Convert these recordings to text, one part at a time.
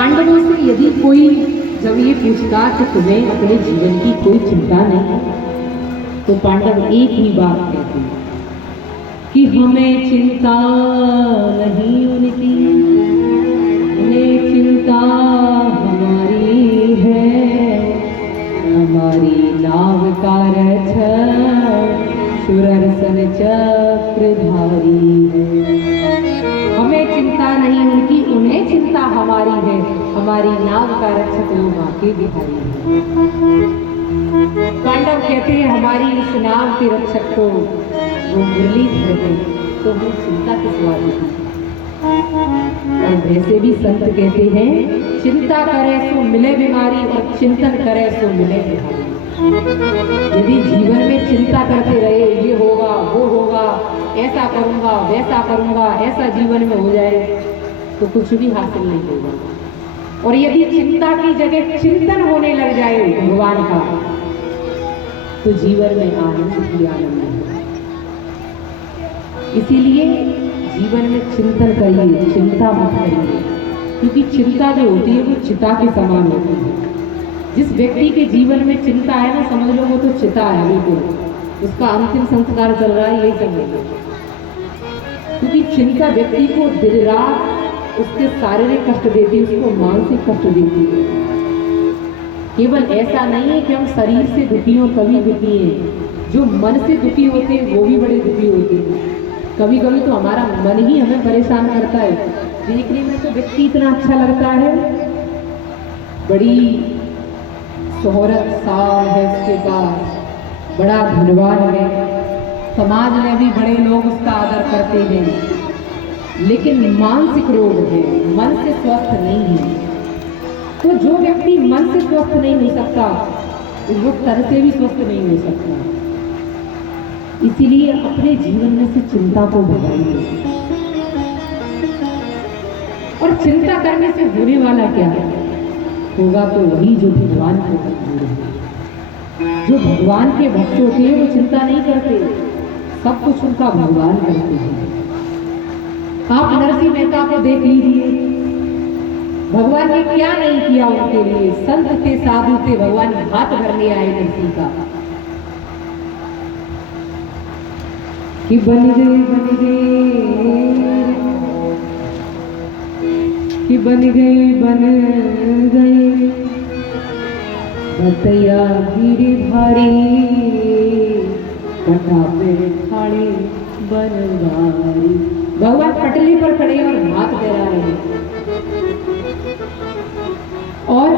पांडवों से यदि कोई जब ये पूछता कि तुम्हें अपने जीवन की कोई चिंता नहीं, तो पांडव एक ही बात कहते कि हमें चिंता नहीं उनकी, उन्हें चिंता हमारी है, हमारी नाव का रक्षक सुदर्शन चक्रधारी है। हमें चिंता नहीं उनकी, उन्हें चिंता हमारी है, हमारी नाव का रक्षक वो बाकी बिहारी है। पांडव कहते हैं हमारी इस नाव के रक्षक को वो मुरलीधर है, तो हम चिंता किस बात की। और वैसे भी संत कहते हैं चिंता करे सो मिले बीमारी और चिंतन करे सो मिले बिहारी। यदि जीवन में चिंता करते रहे ये होगा वो होगा, ऐसा करूंगा वैसा करूंगा, ऐसा जीवन में हो जाए तो कुछ भी हासिल नहीं होगा। और यदि चिंता की जगह चिंतन होने लग जाए भगवान का, तो जीवन में आनंद ही आनंद है। इसीलिए जीवन में चिंतन करिए, चिंता मत करिए, क्योंकि चिंता जो होती है वो चिता के समान होती है। जिस व्यक्ति के जीवन में चिंता है ना, समझ लो वो तो चिता है, बिल्कुल उसका अंतिम संस्कार चल रहा है, यही समझ लो। क्योंकि चिंता व्यक्ति को दिन रात उसके शारीरिक कष्ट देती है, उसको मानसिक कष्ट देती है। केवल ऐसा नहीं है कि हम शरीर से दुखी हो तभी दुखी हैं, जो मन से दुखी होते हैं वो भी बड़े दुखी होते हैं। कभी कभी तो हमारा मन ही हमें परेशान करता है। देखने में तो व्यक्ति इतना अच्छा लगता है, बड़ी शोहरत साल है उसके पास, बड़ा धनवान है, समाज में भी बड़े लोग उसका आदर करते हैं, लेकिन मानसिक रोग है, मन से स्वस्थ नहीं है। तो जो व्यक्ति मन से स्वस्थ नहीं हो सकता वो तन से भी स्वस्थ नहीं हो सकता। इसीलिए अपने जीवन में से चिंता को भगाइए। और चिंता करने से होने वाला क्या है? होगा तो वही जो भगवान के भक्त हैं। जो भगवान के भक्त होते हैं वो चिंता नहीं करते, सब कुछ उनका भगवान करते हैं। आप नरसिंह मेहता को देख लीजिए, भगवान ने क्या नहीं किया उनके लिए। संत थे, साधु थे, भगवान हाथ भरने आए नरसिंह का कि बन गए कि बन गए बतैया गिरधारी, कटा पे खाड़े बनवारी। भगवान पटली पर खड़े और हाथ फैला रहे हैं। और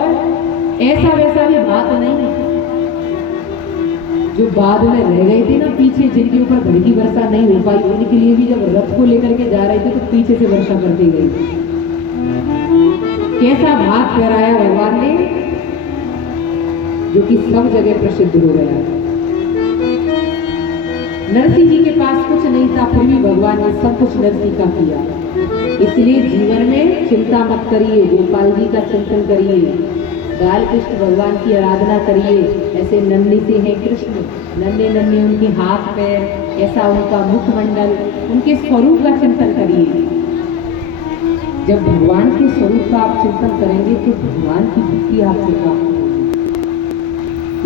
ऐसा वैसा भी बात नहीं, जो बाद में रह गए थे ना पीछे, जिनके ऊपर घर की वर्षा नहीं हो पाई, उनके लिए भी जब रथ को लेकर के जा रहे थे तो पीछे से वर्षा करती गई। कैसा भाग फहराया भगवान ने, जो कि सब जगह प्रसिद्ध हो गया। नरसिंह जी के पास कुछ नहीं था, फिर भी भगवान ने सब कुछ नरसिंह का किया। इसलिए जीवन में चिंता मत करिए, गोपाल जी का चिंतन करिए, बाल कृष्ण भगवान की आराधना करिए। ऐसे नन्हे से हैं कृष्ण, नन्हे नन्हे उनके हाथ पैर, ऐसा उनका मुखमंडल, उनके स्वरूप का चिंतन करिए। जब भगवान के स्वरूप का आप चिंतन करेंगे तो भगवान की भक्ति आपसे प्राप्त होगी।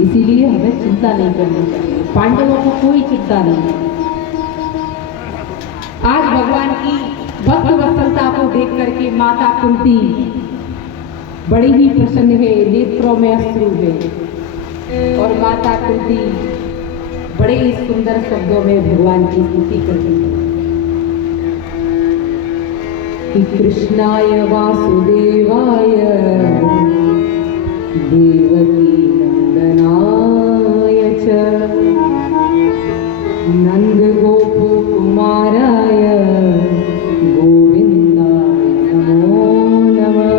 इसीलिए हमें चिंता नहीं करनी चाहिए। पांडवों को कोई चिंता नहीं। आज भगवान की भक्त वत्सलता को देख करके माता कुंती बड़ी ही प्रसन्न है, नेत्रों में अश्रु है। और माता कुंती बड़े ही सुंदर शब्दों में भगवान की स्तुति करती है कि कृष्णाय वासुदेवाय देवकी नंदनाय च नंद गोप कुमाराय गोविंदाय नमो नमः।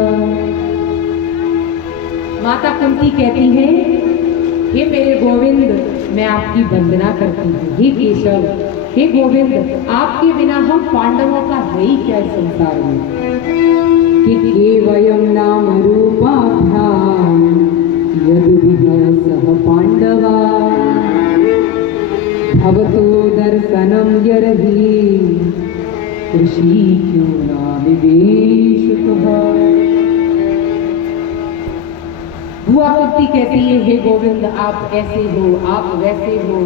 माता कुंती कहती है, हे मेरे गोविंद, मैं आपकी वंदना करती हूँ। हे केशव, हे गोविंद, आपके बिना हम पांडवों का है ही क्या इस संसार में। कि केवयं नाम रूपाभ्याम यदुविह सह पांडवा भवतो दर्शनम यरहि ऋषि क्यों न विवेशतः। कुंती कहती है, हे गोविंद आप ऐसे हो, आप वैसे हो,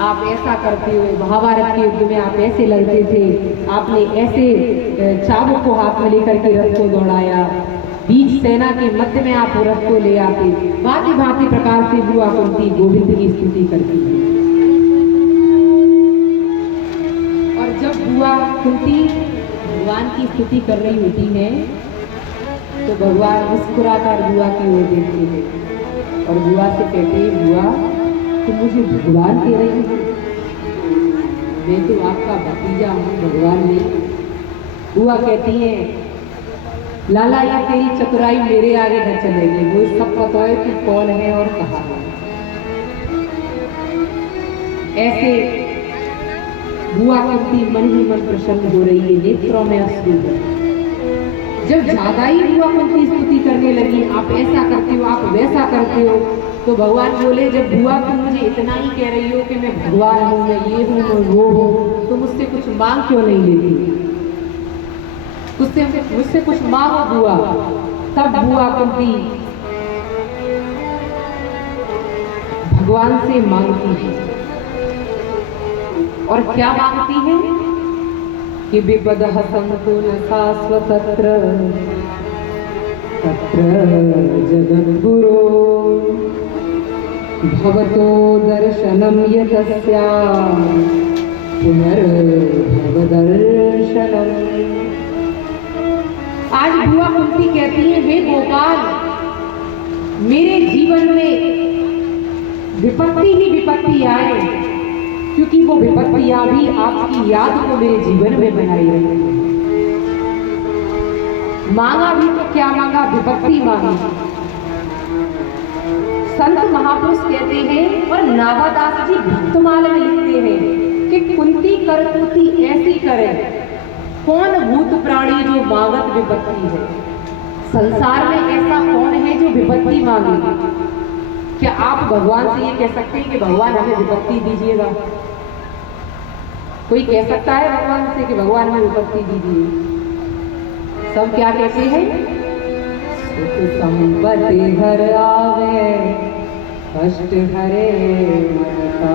आप ऐसा करते हो, महाभारत के युद्ध में आप ऐसे लड़ते थे, आपने ऐसे चाबुक को हाथ में लेकर के रथ को दौड़ाया, बीच सेना के मध्य में आप रथ को ले आते। भांति भांति प्रकार से बुआ कुंती गोविंद की स्तुति करती है। और जब बुआ कुंती भगवान की स्तुति कर रही होती है तो भगवान मुस्कुराकर बुआ की ओर देखते हैं और बुआ से कहते हैं, बुआ तुम मुझे भगवान कह रही हो? मैं तो आपका भतीजा हूँ, भगवान नहीं। बुआ कहती है, लाला ये तेरी चतुराई मेरे आगे न चलेगी, वो सब पता है कि कौन है और कहाँ है। ऐसे बुआ कुंती मन ही मन प्रसन्न हो रही है, नेत्रों में अश्रु है। जब ज्यादा ही बुआ कुंती स्तुति करने लगी, आप ऐसा करते हो, आप वैसा करते हो, तो भगवान बोले, जब बुआ तुम मुझे इतना ही कह रही हो कि मैं भगवान हूँ, मैं ये हूँ, मैं वो हूँ, तो मुझसे कुछ मांग क्यों नहीं लेती? मुझसे कुछ मांगो बुआ। तब बुआ कुंती भगवान से मांगती है। और क्या मांगती है कि विपदः सन्तु न शाश्वतत्र तत्र जगद्गुरो भवतो दर्शनं यतस्या पुनर्भव दर्शनम्। आज बुआ कुंती कहती है, हे गोपाल, मेरे जीवन में विपत्ति ही विपत्ति आए, क्योंकि वो विपत्तियां भी आपकी याद को मेरे जीवन में बनाई रही। मांगा भी तो क्या मांगा, विपत्ति मांगी। संत महापुरुष कहते हैं और नावादास जी भक्तमाल में लिखते हैं कि कुंती करतुती ऐसी करे, कौन भूत प्राणी जो मांगत विपत्ति है। संसार में ऐसा कौन है जो विपत्ति मांगे? क्या आप भगवान से ये कह सकते हैं कि भगवान हमें विपत्ति दीजिएगा? कोई कह सकता है भगवान से कि भगवान हमें विपत्ति दीजिए? सब क्या कहते हैं? सुख संपत्ति हर आवे, कष्ट हरे मनता,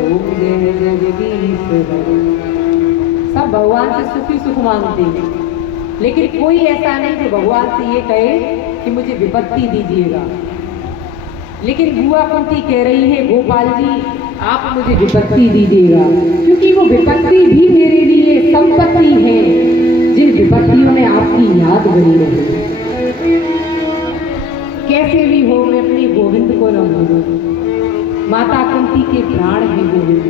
ओम देह जगदीश हरे। सब भगवान से सुखी सुख मांगते हैं, लेकिन कोई ऐसा नहीं जो भगवान से ये कहे कि मुझे विपत्ति दीजिएगा। लेकिन बुआ कुंती कह रही है, गोपाल जी आप मुझे विपत्ति दीजिएगा, क्योंकि वो विपत्ति भी मेरे लिए संपत्ति है, जिन विपत्तियों में आपकी याद बनी रहे। कैसे भी हो मैं अपने गोविंद को न भूलूं। माता कुंती के प्राण है गोविंद।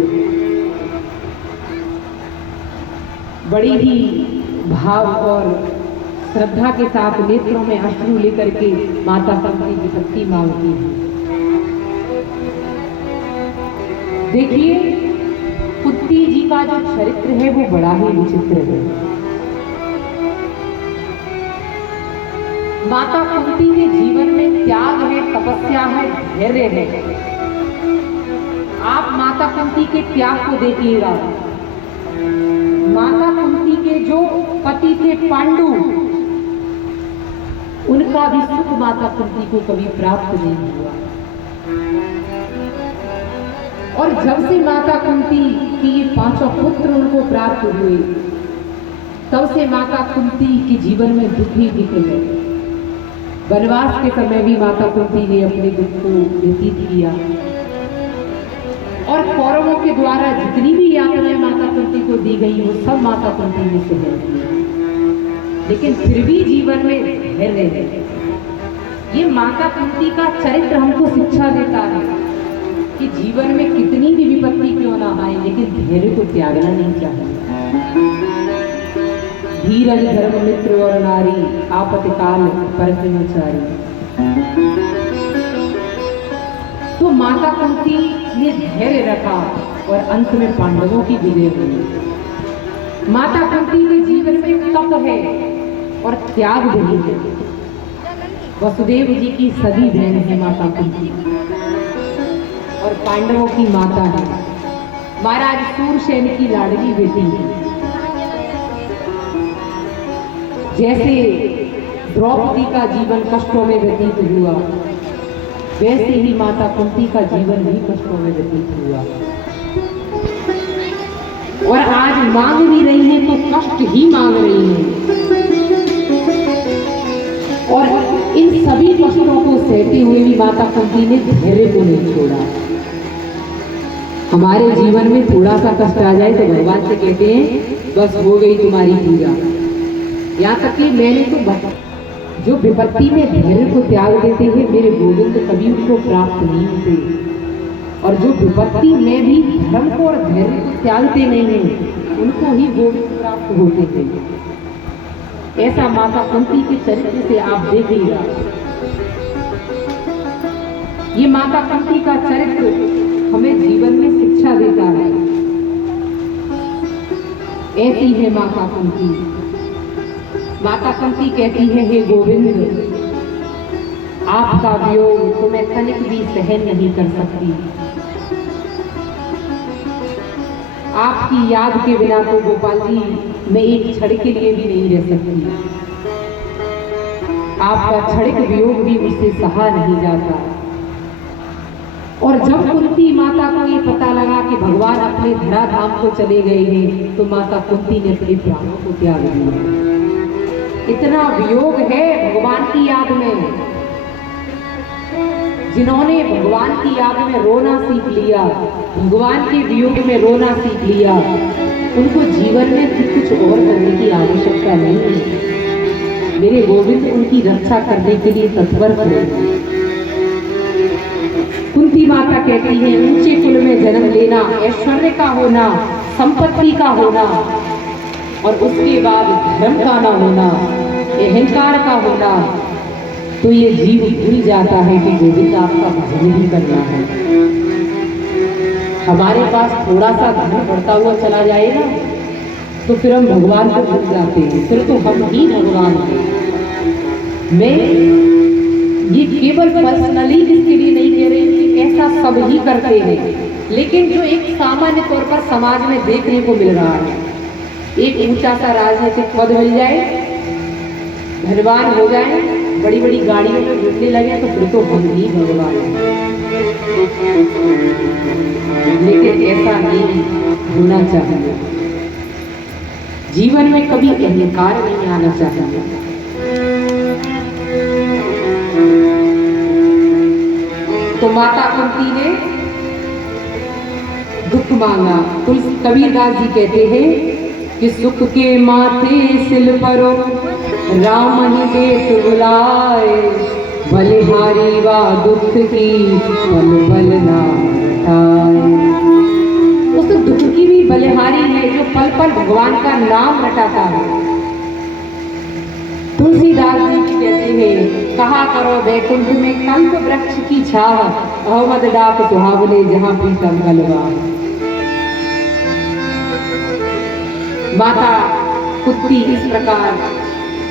बड़ी ही भाव और श्रद्धा के साथ नेत्रों में अश्रु लेकर के माता कुंती विपत्ति मांगती है। देखिए, कुंती जी का जो चरित्र है वो बड़ा ही विचित्र है। माता कुंती के जीवन में त्याग है, तपस्या है, धैर्य है। आप माता कुंती के त्याग को देखिएगा। माता कुंती के जो पति थे पांडु, उनका भी सुख माता कुंती को कभी प्राप्त नहीं हुआ। और जब से माता कुंती की ये 5 पुत्र उनको प्राप्त हुए, तब से माता कुंती के जीवन में दुख ही दुख है। वनवास के समय भी माता कुंती ने अपने दुख को व्यतीत किया, और कौरवों के द्वारा जितनी भी यातनाएं माता कुंती को दी गई वो सब माता कुंती ने सहन की, लेकिन फिर भी जीवन में धैर्य है। ये माता कुंती का चरित्र हमको शिक्षा देता है कि जीवन में कितनी भी विपत्ति क्यों ना आए, लेकिन धैर्य को त्यागना नहीं चाहिए। धीरज धर्म मित्र और नारी, आपत्तिकाल परखिनुचारी। तो माता कुंती ने धैर्य रखा और अंत में पांडवों की विजय हुई। माता कुंती के जीवन में तप है और त्याग भी है। वसुदेव जी की सगी बहन है माता कुंती, और पांडवों की माता है। महाराज सूरसेन की लाडली बेटी है। जैसे द्रौपदी का जीवन कष्टों में व्यतीत हुआ, वैसे ही माता कुंती का जीवन भी कष्टों में व्यतीत हुआ और आज मांग भी रही है तो कष्ट ही मांग रही है। और इन सभी कष्टों को सहते हुए भी माता कुंती ने धैर्य को नहीं छोड़ा। हमारे जीवन में थोड़ा सा कष्ट आ जाए तो भगवान से कहते हैं बस हो गई तुम्हारी पूजा। यहाँ तक कि मैंने तो जो विपत्ति में धैर्य को त्याग देते हैं मेरे गोविंद तो कभी उनको प्राप्त नहीं होते, और जो विपत्ति में भी धर्म को और धैर्य को त्यागते नहीं हैं उनको ही गोविंद प्राप्त होते हैं। ऐसा माता कुंती के चरित्र से आप देखिएगा। ये माता कुंती का चरित्र हमें जीवन में शिक्षा देता है। ऐसी है माता कुंती। माता कुंती कहती है हे गोविंद, आपका वियोग तो मैं तनिक भी सहन नहीं कर सकती। आपकी याद के बिना तो गोपाल जी मैं एक क्षण के लिए भी नहीं रह सकती। आपका क्षणिक वियोग भी मुझसे सहा नहीं जाता। और जब कुंती माता को ये पता लगा कि भगवान अपने धराधाम को चले गए हैं तो माता कुंती ने अपने प्राणों को त्याग दिया। इतना वियोग है भगवान की याद में। जिन्होंने भगवान की याद में रोना सीख लिया, भगवान के वियोग में रोना सीख लिया, उनको जीवन में फिर कुछ और करने की आवश्यकता नहीं है। मेरे गोविंद उनकी रक्षा करने के लिए तत्पर थे। कुंती माता कहती है ऊंचे कुल में जन्म लेना, ऐश्वर्य का होना, संपत्ति का होना और उसके बाद धर्म का ना होना, अहंकार का होना, तो ये जीव भूल जाता है कि गोविंद आपका भजन भी करना है। हमारे पास थोड़ा सा धन बढ़ता हुआ चला जाए ना तो फिर हम भगवान को भूल जाते हैं, फिर तो हम ही भगवान हैं। मैं ये केवल पर्सनली इसके लिए नहीं कह रही कि ऐसा सब ही करते हैं, लेकिन जो एक सामान्य तौर पर समाज में देखने को मिल रहा है, एक ऊंचा सा राजनीतिक पद मिल जाए, धनवान हो जाए, बड़ी बड़ी गाड़ियों में घूमने लगे तो फिर तो हम ही भगवान हैं। लेकिन ऐसा नहीं होना चाहिए। जीवन में कभी अहंकार नहीं आना चाहिए। तो माता कुंती ने दुख मांगा। कबीरदास जी कहते हैं कि सुख के माथे सिल परो राम ही देत बुलाए, बलिहारी वा दुख की पल पल ना रटाए। उस दुख की भी बलिहारी है जो पल पल भगवान का नाम रटाता है। तुलसीदास जी कहते हैं कहा करो वैकुंठ में कल्प वृक्ष की छाह, अहमद डाक सुहावले जहां प्रीतम कलवा। माता कुंती इस प्रकार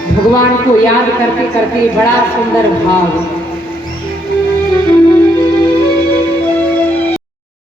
भगवान को याद करते करते बड़ा सुंदर भाव